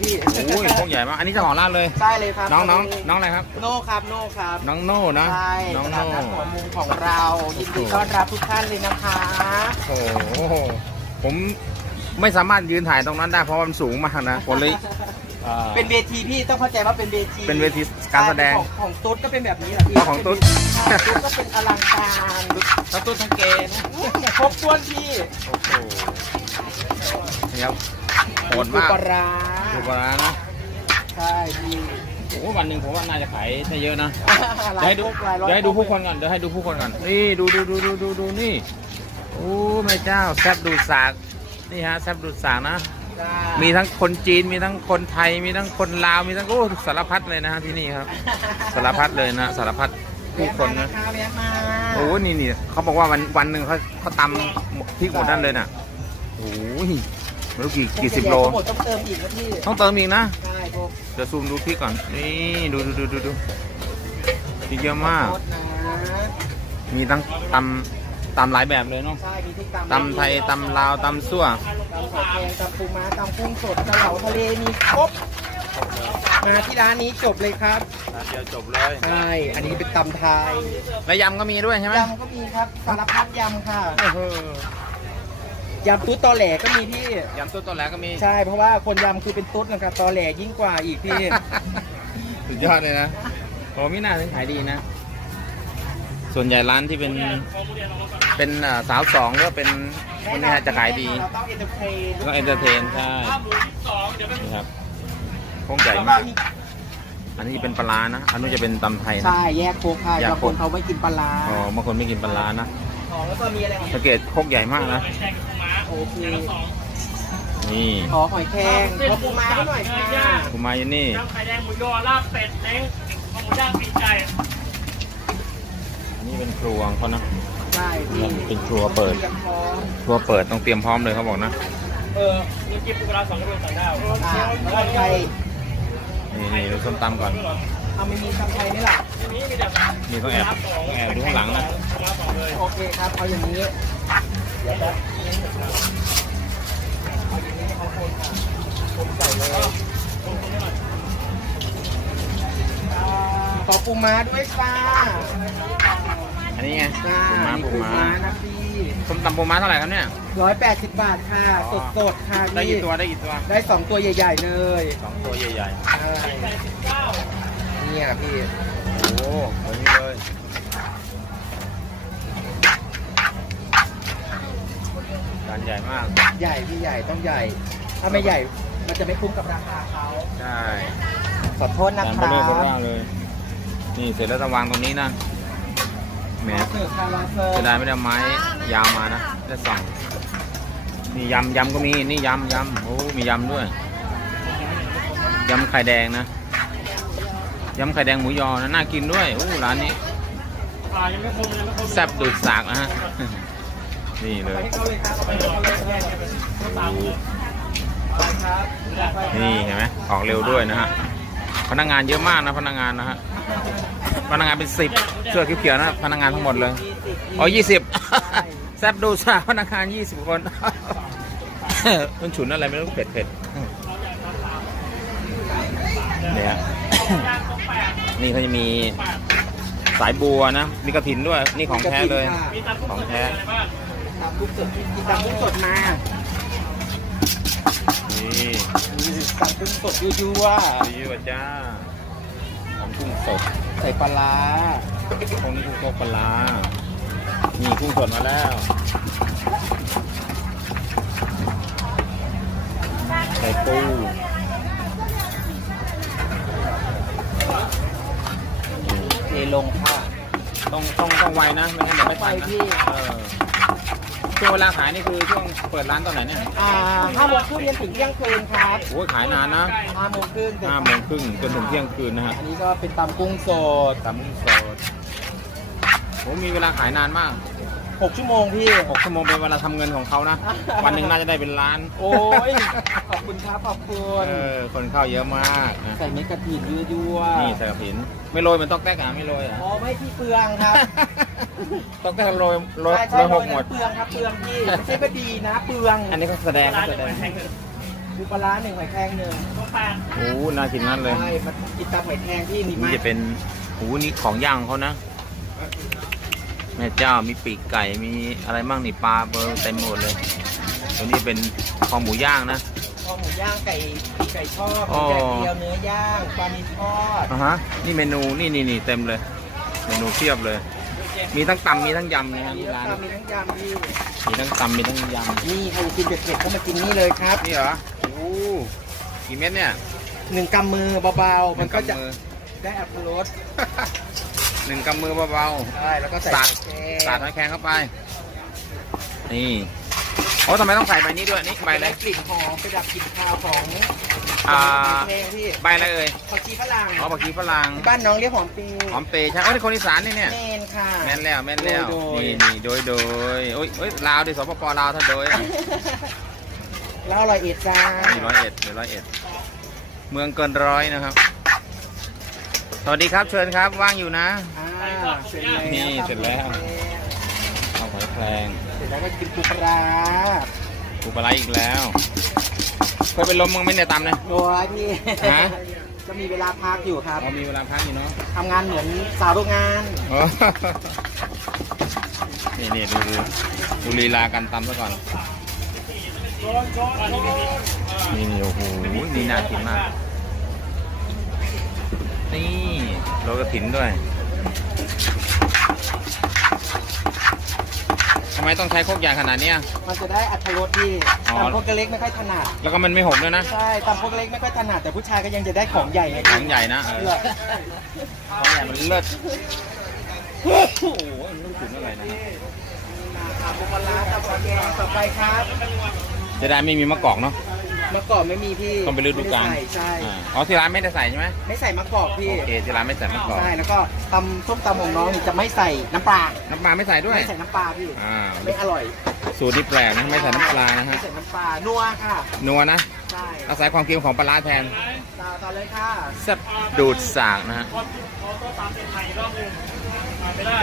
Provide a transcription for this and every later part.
พี่โอ้ยพวกใหญ่มาก อันนี้เจ้าของร้านเลย ใช่เลยครับน้องน้องน้องอะไรครับ โน่ครับ โน่ครับ น้องโน่นะ ใช่น้องตลาโน่ดนัดหัวมุมของเรา ยินดีต้อนรับทุกท่านเลยนะคะโอ้โห ผมไม่สามารถยืนถ่ายตรงนั้นได้เพราะว่ามันสูงมากนะผมเลยอ่า เป็นเวทีพี่ต้องเข้าใจว่าเป็นเวทีเป็นเวทีการแสดงของของตุ๊ดก็เป็นแบบนี้แหละพี่อ๋อของตุ๊ดตุ๊ดก็เป็นอลังการทั้งตู้ทั้งเกณฑ์ครบถ้วนพี่โอ้โหนี่ครับโหดปูมาก ปลาร้า ดูปลาร้านะ ใช่พี่โอ้โหวันหนึ่งผมว่าน่าจะขายได้เยอะนะหลาเดี๋ยวยให้ดูพวกหลายร้อยเดี๋ยวให้ดูผู้คนก่อนเดี๋ยวให้ดูผู้คนก่อน นี่ดูดูดูดูดูดูนี่ โอ้แม่เจ้าแซบดูดสาก นี่ฮะแซบดูดสากนะจ้ามีทั้งคนจีน มีทั้งคนไทย มีทั้งคนลาว มีทั้งโอ้สารพัดเลยนะฮะที่นี่ครับ สารพัดเลยนะ สารพัดผู้คนนะ แวะมาแวะมาโอ้นี่นี่เขาบอกว่าวันวันหนึ่งเขาเขาตำพริกหมดนั่นเลยน่ะ โอ้ย ไม่รู้กี่กี่สิบโล ทั้งหมดต้องเติมอีกนะพี่ต้องเติมอีกนะ ใช่พวกเดี๋ยวซูมดูพริกก่อน นี่ดูดูดูดูดูพริกเยอะมากโทษนะมีทั้งตำตำหลายแบบเลยเนาะใช่มีที่ตำไทยตำลาวตำซั่ว ตำไข่แกงตำปูม้าตำกุ้งสดกระเหลาทะเลมีครบมาที่ร้านนี้จบเลยครับเดียวจบเลยใช่อันนี้เป็นตำไทยและยำก็มีด้วยใช่ไหมยำก็มีครับสารพัดยำค่ะโอ้โห ยำตุ๊ดตอแหลก็มีพี่ ยำตัวตัวแรกก็มี ใช่เพราะว่าคนยำคือเป็นตุ๊ดนะครับตอแหลยิ่งกว่าอีกพี่ สุดยอดเลยนะโอ้มิน่าถึงขายดีนะ ส่วนใหญ่ร้านที่เป็น เป็นเอ่อสาวสองหรือว่าเป็นคนนี้ฮะจะขายดีเราต้องเอนเตอร์เทนก็เอนเตอร์เทนใช่นี่ครับพงใหญ่แล้วก็มากมีอันนี้เป็นปลาร้านะ อันนู้นจะเป็นตำไทยนะ ใช่แยกโคกค่ะแยกบางโคคก นเขาไม่กินปลาร้าอ๋อบางคนไม่กินปลาร้านะของแล้วก็มีอะไรของสังเกตโคกใหญ่มากนะ โอเคนี่ขอหอยแครงขอปูม้าให้หน่อยค่ะคุณมาอยู่นี่ยำไข่แดงหมูยอลาบเป็ดเล้งข้าวหมูย่างปีกไก่อันนี้เป็นครัวของเขานะ ใช่พี่เป็นครัวเปิดตรียมพร้อมครัวเปิดต้องเตรียมพร้อมเลยเขาบอกนะ เออน้ำจิ้มปูปลาร้าสองกระโดดต่างดาวอ่าแล้วก็ไทยนี่นี่ดูส้มตำก่อน เอาไม่มีตำไทยไหมล่ะ นี่มีแต่นี่ต้องแอบต้องแอบดูข้างหลังนะปลาร้าสองเลย โอเคครับ เอาอย่างนี้ เดี๋ยวแป๊บเอาอย่างนี้เอาคนคนใส่เลยขอปูม้าด้วยค่ะอันนี้ไงจ้าปูม้ามีปูปูม้าม้านะพี่ส้มตำปูม้าเท่าไหร่ครับเนี่ยร้อยแปดสิบบาทค่ะ สดสดๆค่ะได้พี่กี่ตัวได้กี่ตัวได้สองตัวใหญ่ ๆ เลยสองตัวใหญ่ใช่เนี่ยพี่ๆโอ้โหแบบนี้เลยจาน ใหญ่มาก ใหญ่พี่ใหญ่ต้องใหญ่ ถ้าไม่ใหญ่มันจะไม่คุ้มกับราคาเขาใช่ขอโทษนะจานคเบลรัอบเบลอเลย นี่เสร็จแล้วต้องวางตรงนี้นะ แหมเสิร์ฟค่ะรอเสิร์ฟจะได้ไม่ได้เอาไม้ยาวมานะได้สองนี่ยำยำก็มี นี่ยำยำโอ้ มียำด้วย ยำไข่แดงนะ ยำไข่แดงหมูยอนะ น่ากินด้วย โอ้ ร้านนี้ปลายังไม่คมยังไม่คมแซ่บดูดสากนะฮะ นี่เลยนี่เห็นไหมออกเร็วด้วยนะฮะพนักงานเยอะมากนะพนักงานนะฮะพนักงานเป็นสิบเสื้อเขียวๆนะพนักงานทั้งหมดเลยอ๋อยี่สิบแซ่บดูสาพนักงานยี่สิบคนมันฉุนอะไรไม่รู้เผ็ดเผ็ดเนี่ยนี่เขาจะมีสายบัวนะ มีกระถินด้วย นี่ของแท้เลย ของแท้ กุ้งสดกินตากุ้งสดมานี่ตากุ้งสดยั่วดีว่ะจ้าของกุ้งสดๆใส่ปลาร้าตรงนี้กุ้งสดปลาร้านี่กุ้งสดมาแล้ว ใส่ปูเทลงค่ะต้องต้องต้องไวนะไม่งั้นเดี๋ยวไม่ทันไวนะเออ ช่วงเวลาขายนี่คือช่วงเปิดร้านตอนไหนเนี่ยอ่าห้าโมงครึ่งเย็นถึงเที่ยงคืนครับโอ้ยขายนานนะห้าโมงครึ่งห้าโมงครึ่งจนถึงเที่ยงคืนนะฮะอันนี้ก็เป็นตำกุ้งสดตำกุ้งสดผมมีเวลาขายนานมากหกชั่วโมงพี่หกชั่วโมงเป็นเวลาทำเงินของเขานะ วันหนึ่งน่าจะได้เป็นล้าน โอ้ยขอบคุณครับขอบคุณเออคนเข้าเยอะมากนะใส่เม็ดกระถิ่นยั่วๆนี่ใส่กระถินไม่โรยเหมันต้องแตกอะไม่โรยอะอ๋อไม่พี่เปลืองครับ ต้องแตกโรยโรยใช่โรใช่ยหโรกยหมนั้ดนเปลืองครับเปลืองพี่ไม่ใช่ก็ดีนะเปลืองอันนี้เขาแสดงร้าเขานแสเดี๋ยวดงไปแข่งกันปูปลาร้าหนึ่งหอยแครงหนึ่งตัวแปดโอ้น่ากินนั่นเลย ใช่มันกินตามหอยแครงที่มีนี่มาจะเป็นโอ้นี่ของย่างของเขานะแม่เจ้ามีปีกไก่มีอะไรบ้างนี่ปลาเบอร์เต็มหมดเลยตัวนี้เป็นของหมูย่างนะ คอหมูย่างไก่ไก่ทอดอ๋อ ไก่เดียวเนื้อย่างปลามีทอดอะฮะนี่เมนูนี่นี่นี่เต็มเลย เมนูเพียบเลย มีทั้งตำมีทั้งยำนะฮะมีที่ร้านทั้งมีทั้งยำพี่มีทั้งตำมีทั้งยนี่ใครกินเผ็ดๆก็มากินนี่เลยครับำนี่เหรอโอ้กี่เม็ดเนี่ยหนึ่งกำมือเบาๆมันก็จะหงำมือได้อัตรสหนึ่งกำมือเบาใช่แล้วก็ใส่สาดแกๆสาดน้ำแข็งเข้าไปนี่ โอ้ทำไมต้องใส่ใบนี้ด้วยนี่ใบอะไรได้กลิ่นหอมไปดับกลิ่นคาวของอ่า เพลงพี่ใบอะไรเอ่ยผักชีฝรั่งอ๋อผักชีฝรั่งบ้านน้องเรียกหอมปีหอมเปรย์ใช่อ๋อนี่คนอีสานนี่เนี่ยแมนค่ะ แม่นแล้วแม่นแล้วโดย นี่นี่โดยโดยโอ้ยโอ้ยลาวดิสปปลาวท่านโดยแล้วอร่อยเอ็ดจ้านี่ร้อยเอ็ดเดี๋ยวร้อยเอ็ดเมืองเกินร้อยนะครับสวัสดีครับเชิญครับว่างอยู่นะ อ่าเสร็จแล้วนี่เสร็จแล้ว เอาหอยแครงเสร็จ แล้วก็กินปูปลาร้าปูปลาไหลอีกแล้วเคยเป็นลมมึงไหม่เนี่ยตำเนี่ยโอ้ยพี่ฮะก็มีเวลาพักอยู่ครับเรามีเวลาพักอยู่เนาะทำงานเหมือนสาวโรงงานอ๋อนี่นี่ดูดูดูลีลาการตำซะก่อนนี่นี่โอ้โหนี่น่ากินมาก นี่โรยกระถินด้วย ทำไมต้องใช้โคกใหญ่ขนาดเนี้ย มันจะได้อัตรสที่อ๋อ ตำพวกเล็กไม่ค่อยถนัดแล้วก็มันไม่หกด้วยนะใช่ตำพวกเล็กไม่ค่อยถนัดแต่ผู้ชายก็ยังจะได้ของใหญ่ไงของใหญ่นะเออเลือกของใหญ่มันเลิศโอ้โหมันไม่ถึงอะไรนะฮะขาปูปลาร้ากับปลาแกงต่อไปครับจะได้ไม่มีมะกอกเนาะ มะกอกไม่มีพี่ต้องไปฤดูกาล ไม่ได้ใส่ใช่อ่าอ๋อที่ร้านไม่ได้ใส่ใช่ไหมไม่ใส่มะกอกพี่โอเคที่ร้านไม่ใส่มะกอกใช่แล้วก็ตำส้มตำของน้องนี่จะไม่ใส่น้ำปลาน้ำปลาไม่ใส่ด้วย ไม่ใส่น้ำปลาพี่อ่า ไม่อร่อยสูตรที่แปลกนะไม่ใส่น้ำปลานะไม่ฮะใส่น้ำปลานัวค่ะนัวนะใช่อาศัยความเค็มของปลาร้าแทนต่อต่อเลยค่ะแซ่บดูดสากนะฮะพอพอตัวตามเป็นไทยรอบหนึ่งมาไม่ได้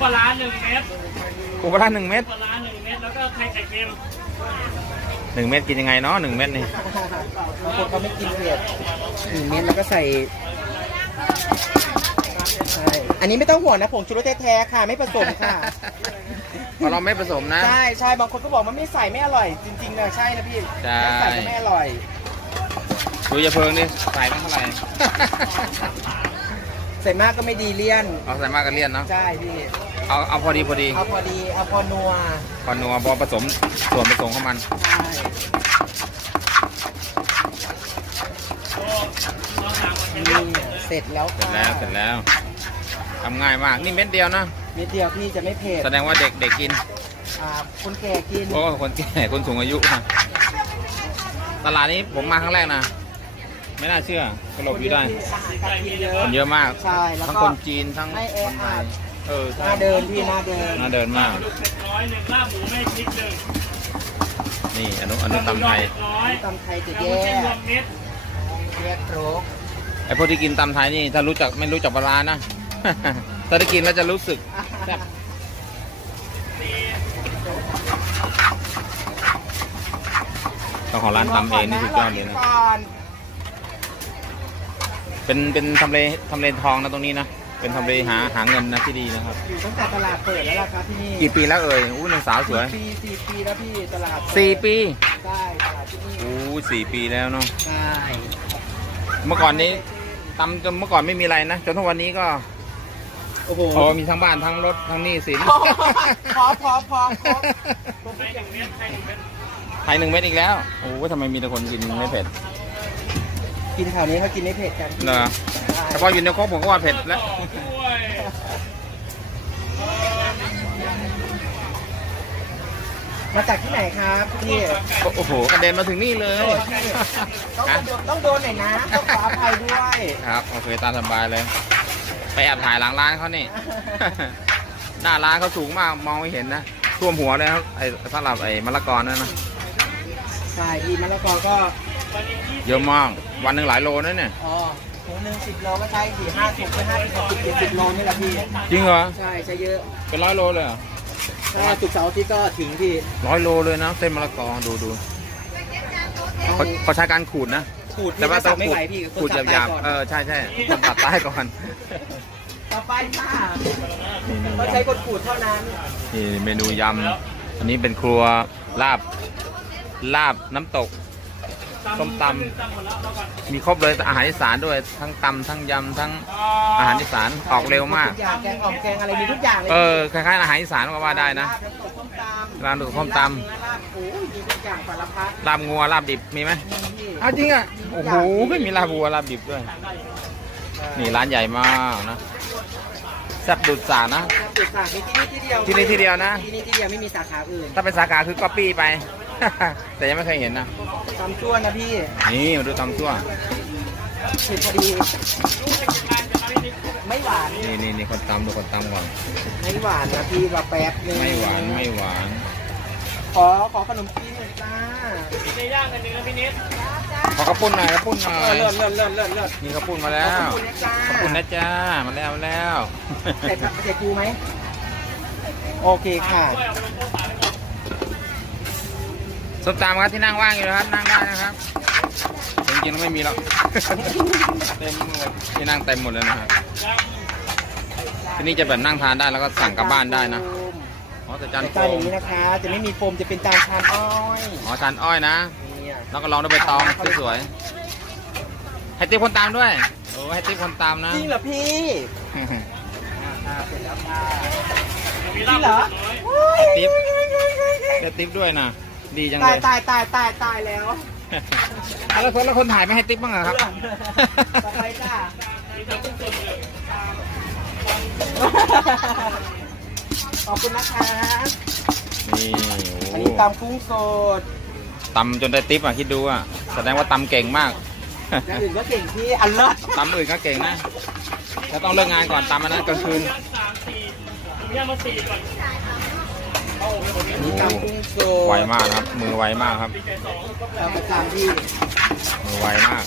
ปลาร้าหนึ่งเม็ดปูปลาร้าหนึ่งเม็ดปลาร้าหนึ่งเม็ดแล้วก็ไข่ไข่เค็มห นึ่งเม็ดกินยังไงเนาะหนึ่งเม็ดนี่บางคนเขาไม่กินเผ็ดหนึ่งเม็ดแล้วก็ใส่ใช่อันนี้ไม่ต้องห่วงนะผงชูรสแท้ๆค่ะ ไม่ผสมค่ะ เพราะเราไม่ผสมนะ ใช่ใช่บางคนก็บอกมันไม่ใส่ไม่อร่อย จริงๆนะใช่นะพี่ใช่ ไม่ใส่ก็ไม่อร่อย ดูยาเพิงนี่ใส่ตั้งเท่าไหร่ ใส่มากก็ไม่ดีเลี่ยน เอาใส่มากกันเลี่ยนเนาะ ใช่พี่ เอาเอาพอดีพอดีเอาพอดีเอาพอนัวพอนัวพอผสมส่วนผสมของมันใช่เราตามมาเป็นนี่เสร็จแล้วเสร็จแล้วเสร็จแล้วทำง่ายมากนี่เม็ดเดียวนะนิดเดียวพี่จะไม่เผ็ดแสดงว่าเด็กเด็กกินอ่าคนแก่กินโอ้คนแก่คนสูงอายุนะตลาดนี้ผมมาครั้งแรกนะ ไม่น่าเชื่อกระโดดอยู่ได้อาหารการกินเยอะคนเยอะมาก ใช่แล้วก็ทั้งคนจีนทั้งไม่แอคนไทอัยด เออหใช่น้าเดินพี่หน้าเดินน่าเดินมากปลาดุกเป็ดร้อยหนึ่งลาบหมูไม่พริกหนึ่งนี่อนุอนุตำไทย ร้อยตำไทยจะแล้วแยมันกเป็นรวมเม็ดแยกโรกไอพวกที่กินตำไทยนี่ถ้ารู้จักไม่รู้จักปลาร้านะ ถ้าได้กินแล้วจะรู้สึกแซ่บเจ้าของร้านตำเองนี่สุดยอดเลยนะ ก่อนเป็นเป็นทำเลทำเลทองนะตรงนี้นะ เป็นทำเลหาหาเงินนะที่ดีนะครับ อยู่ตั้งแต่ตลาดเปิดแล้วล่ะครับที่นี่กี่ปีแล้วเอ่ยอู้นางสาวสวยสี่ปีสี่ปีแล้วพี่ตลาดเปิดสี่ปีได้ตลาดที่นี่อู้สี่ปีแล้วเนาะใช่เมื่อก่อนนี้ตำจนเมื่อก่อนไม่มีอะไรนะจนทุกวันนี้ก็โอ้โหพอมีทั้งบ้านทั้งรถทั้งหนี้สินพอพอพอพอพอไข่หนึ่งเม็ดไข่หนึ่งเม็ดไทยหนึ่งเม็ดอีกแล้วโอ้ทำไมมีแต่คนกินไม่เผ็ด กินแถวนี้เขากินไม่เผ็ดกันเนอะแต่พออยู่ในโคกผมก็ว่าเผ็ดแล้วด้วยมาจากที่ไหนครับพี่โอ้โหกระเด็นมาถึงนี่เลย ต้องฮะโดนต้องโดนหน่อยนะต้องขออภัยด้วยครับโอเคตามสบายเลย ไปแอบถ่ายหลังร้านเขานี่ หน้าร้านเขาสูงมากมองไม่เห็นนะท่วมหัวเลยครับไอ้สำหรับไอ้มะละกอนั่นนะใช่พี่มะละกอก็ เยอะมาก วันหนึ่งหลายโลนั่นเนี่ย อ๋อถุงหนึ่งสิบโลก็ใช้สี่ห้าถุงเป็นห้าสิบหกสิบเจ็ดสิบโลนี่แหละพี่ จริงเหรอ ใช่ใช้เยอะเป็นร้อยโลเลยเหรอถ้าจุกร์เสาร์อาที่ก็ถึงพี่ร้อยโลเลยนะ เส้นมะละกอดูดูเขาเขาใช้การขูดนะ ขูดแต่ว่าต้ต้อองงไม่ขูไหดวพี่ขูดหยาบๆเออใช่ใช่ต้องตัดใต้ก่อนต่อไปค่ะนี่นี่ต้องใช้คนขูดเท่านั้นนี่เมนูยำอันนี้เป็นครัวลาบลาบน้ำตก ส้มตำตำหมดแล้วเราก่อนมีครบเลยอาหารอีสานด้วยทั้งตำทั้งยำทั้งอาหารอีสานออกเร็วมากทุกอย่างแกงอ่อมแกงอะไรมีทุกอย่างเลยเออคล้ายๆอาหารอีสานก็ว่าได้นะลาบน้ำตกส้มตำลาบน้ำตกส้มตำลาบเนื้อลาบโอ้ยมีทุกอย่างสารพัดลาบงัวลาบดิบมีไหมมีพี่อ้าวจริงอะโอ้โหมีลาบวัวลาบดิบด้วยนี่ร้านใหญ่มากนะแซ่บดุดสานะจุดสามีที่นี่ที่เดียวที่นี่ที่เดียวนะที่นี่ที่เดียวไม่มีสาขาอื่นถ้าเป็นสาขาคือก๊อปปี้ไป แต่ยังไม่เคยเห็นนะตำชั่วนะพี่นี่มาดูตำซั่วเผ็ดพอดี ไม่หวาน นี่นี่นี่คนตำดูคนตำก่อนไม่หวานนะพี่ว่าแป๊บนึงไม่หวานไม่หวาน ขอขอขนมจีนหน่อยจ้ามีในย่างกันหนึ่งนะพี่นิดขอกระปุ้นหน่อยกระปุ้นหน่อเอยอเลิศเลิศเลิศเลิศเลิศนี่กระปุ้นมาแล้วขอบคุณนะจ้ากระปุ้นนะจ้ามาแล้วมาแล้วใส่ผักใส่กูไหมโอเคค่ะ ส้มตำครับที่นั่งว่างอยู่นะครับ นั่งได้นะครับจริงๆแล้วไม่มีหรอกเต็มหมดที่นั่งเต็มหมดเลยนะครับย่างที่นี่จะแบบนั่งทานได้แล้วก็สั่งกลับบ้านได้นะอ๋อแต่จานในโฟจานอมย่างนี้นะคะ จะไม่มีโฟมจะเป็นจานชามอ้อยอ๋อจานอ้อยนะเนี่ยแล้วก็ลองด้วยใบตองสวยๆให้ติ๊บคนตามด้วยโอ้ให้ติ๊บคนตามนะ จริงเหรอพี่อ่าเสร็จแล้วค่ะมีจลาริบงเหรอให้ติ๊บได้ติ๊บด้วยนะ ดีจังเลตายยตายตายตายตายแล้วอะแล้วคนแล้วคนถ่ายไม่ให้ติ๊บบ้างเหรอครับ ต่อไปจ้ามีทั้งกุ้งสดเลยขอบคุณนะคะ นี่อันโอ้นี้ตำกุ้งสดตำจนได้ติ๊บอะคิดดูอะแสดงว่าตำเก่งมาก อย่างอื่นก็เก่งที่อันเลิศตำอื่นก็เก่งนะแล้วต้องเลิกงานก่อนตำอันนั้นกลางคืน ย่างสามสี่ผมย่างมาสี่ก่อนเอาไปหมดนี้อันนี้ตำกุ้งสดไวมากครับ มือไวมากครับมีใจสองเราประจำที่มือไวมาก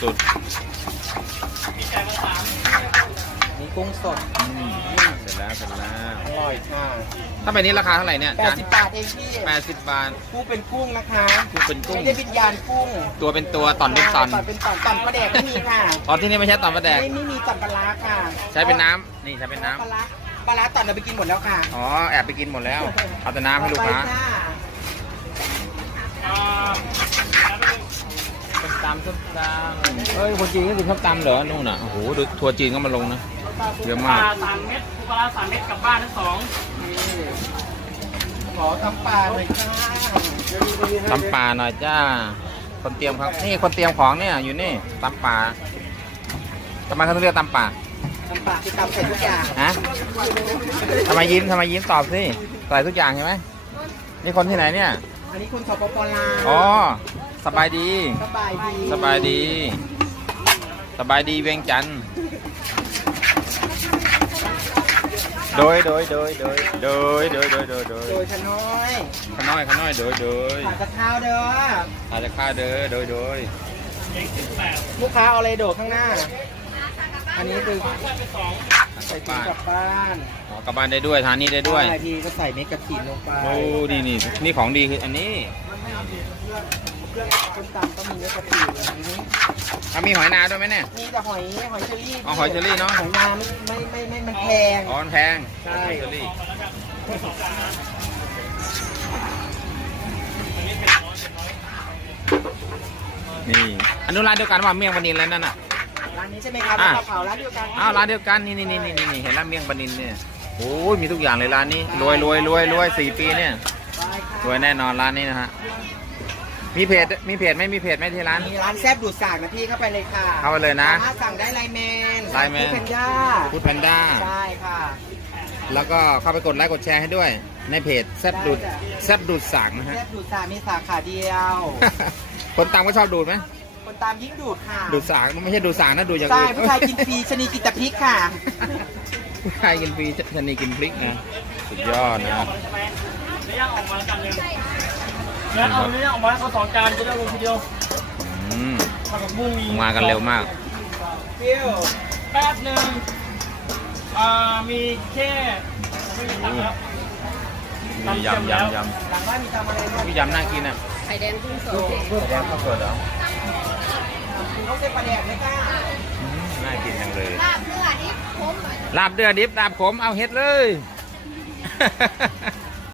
สุดมีใจมาสามนี่กุ้งสดๆอืมเสร็จแล้วเสร็จแล้วอร่อยค่ะถ้าเป็นนี้ราคาเท่าไหร่เนี่ยแปจาดนสิบบาทเองพี่แปดสิบบาทกุ้งเป็นกุ้งนะคะกุ้งเป็นกุ้งไม่ได้วิญญาณกุ้ง ตัวเป็นตัวตอนเป็นตอนตอนเป็นตอนตอนปลาแดกไม่มีค่ะตอนที่นี่ไม่ใช่ตอนประแดกไม่ไม่มีตอนปลาร้าค่ะ ใช้เป็นน้ำนี่ใช้เป็นน้ำปลาร้า ปลาร้าตอนเราไปกินหมดแล้วค่ะอ๋อ แอบไปกินหมดแล้ว เอาแต่น้ำให้ลูกค้า ต่อไปจ้าอ่าแล้วเป็นส้มตำส้มตำเอ้ย คนจีนก็กินส้มตำเหรอ นู่นน่ะ โอ้โหดูทัวร์จีนก็มาลงนะ เยอะปมาลากสามเม็ดปลาสามเม็ดกลับบ้านทั้งสองขอตำปลาหน่อยจ้าตำป่าหน่อยจ้า คนเตรียมครับ นี่คนเตรียมของเนี่ยอยู่นี่ตำป่าทำไมเขาต้องเรียกตำป่า ตำปลาคือตำใส่ทุกอย่างฮะทำไมยิ้มทำไมยิ้มตอบสิใส่ทุกอย่างใช่ไหมนี่คนที่ไหนเนี่ย อันนี้คนสปปลาวอ๋อ สบายดี สบายดีสบายดี สบายดีเวียงจันทร์โดยโดยโดยโดยโดยโดยโดยโดยโดยโดยชะน้อยข้าน้อยข้าน้อยโดยโดยผัดกะเพราเด้ออาจจะค่าเด้อโดยโดยเด็กสิบแปดลูกค้าเอาอะไรโดดข้างหน้า อันนี้คือช่วยไปสองใส่ถุงกลับบ้านอ๋อกลับบ้านได้ด้วยทานนี่ได้ด้วยอะไรพี่ก็ใส่เม็ดกระถินลงไปโอ้นี่นี่นี่ของดีคืออันนี้เครื่องต้มตำก็มีเม็ดกระถินอย่างนี้เอามีหอยนาด้วยไหมเนี่ย มีแต่หอยหอยเชอรี่อ๋อหอยเชอรี่เนอะ หอยนางไม่ไม่ไม่ไม่มันแพง อ๋อมันแพงใช่ เชอรี่นี่อันนู้นร้านเดียวกันว่าเมี่ยงปลานินแล้วนั่นน่ะ ร้านนี้ใช่ไหมครับอะ กะเพราร้านเดียวกันอ้าวร้านเดียวกันนี่นี่นี่นี่นี่เห็นร้านเมี่ยงปลานินเนี่ยโอ้ยมีทุกอย่างเลยร้านนี้รวยรวยรวยรวยสี่ปีเนี่ยได้ค่ะรวยแน่นอนร้านนี้นะฮะมีเพจมีเพจไหมมีเพจไหมที่ร้าน มีร้านแซบดูดสากนะพี่เข้าไปเลยค่ะเข้าไปเลยนะสามารถสั่งได้ไลน์แมนไลน์แมนพูดกันย่าฟูดแพนด้าใช่ค่ะ แล้วก็เข้าไปกดไลค์กดแชร์ให้ด้วย ในเพจแซบดูดแซบดูดสากนะฮะ แซบดูดสากมีสาขาเดียว คนตามก็ชอบดูดไหมคน ตามยิ่งดูดค่ะดูดสากมันไม่ใช่ดูดสากนะดูดอย่างใช่อื่นผู้ชายกินฟรีชะนีกินแต่พริกค่ะ ผู้ชายกินฟรีชะนีกินพริกนะสุดยอดนะเนื้อย่างออกมาใช่ไหมเนื้อย่างออกมาจานหนึ่งงั้นเอาเนื้อย่างออกมาให้เขาสองจานจะได้ลงทีเดียวอืมผัดผักบุ้งมีมากันเร็วมากเปรี้ยวแป๊บหนึ่งอ่ามีแค่ไม่มีตังค์แล้วมียำยำยหลังบ้านมีทำอะไรบ้างำมียำน่ากินอะไข่แดงกุ้งสดแสดงข้าวสดเหรอ เขาเส้นปลาแดกไหมก้าอืมน่ากินจังเลย ลาบเนื้อดิบผมหน่อยลาบเดือดิบลาบขมเอาเฮ็ดเลย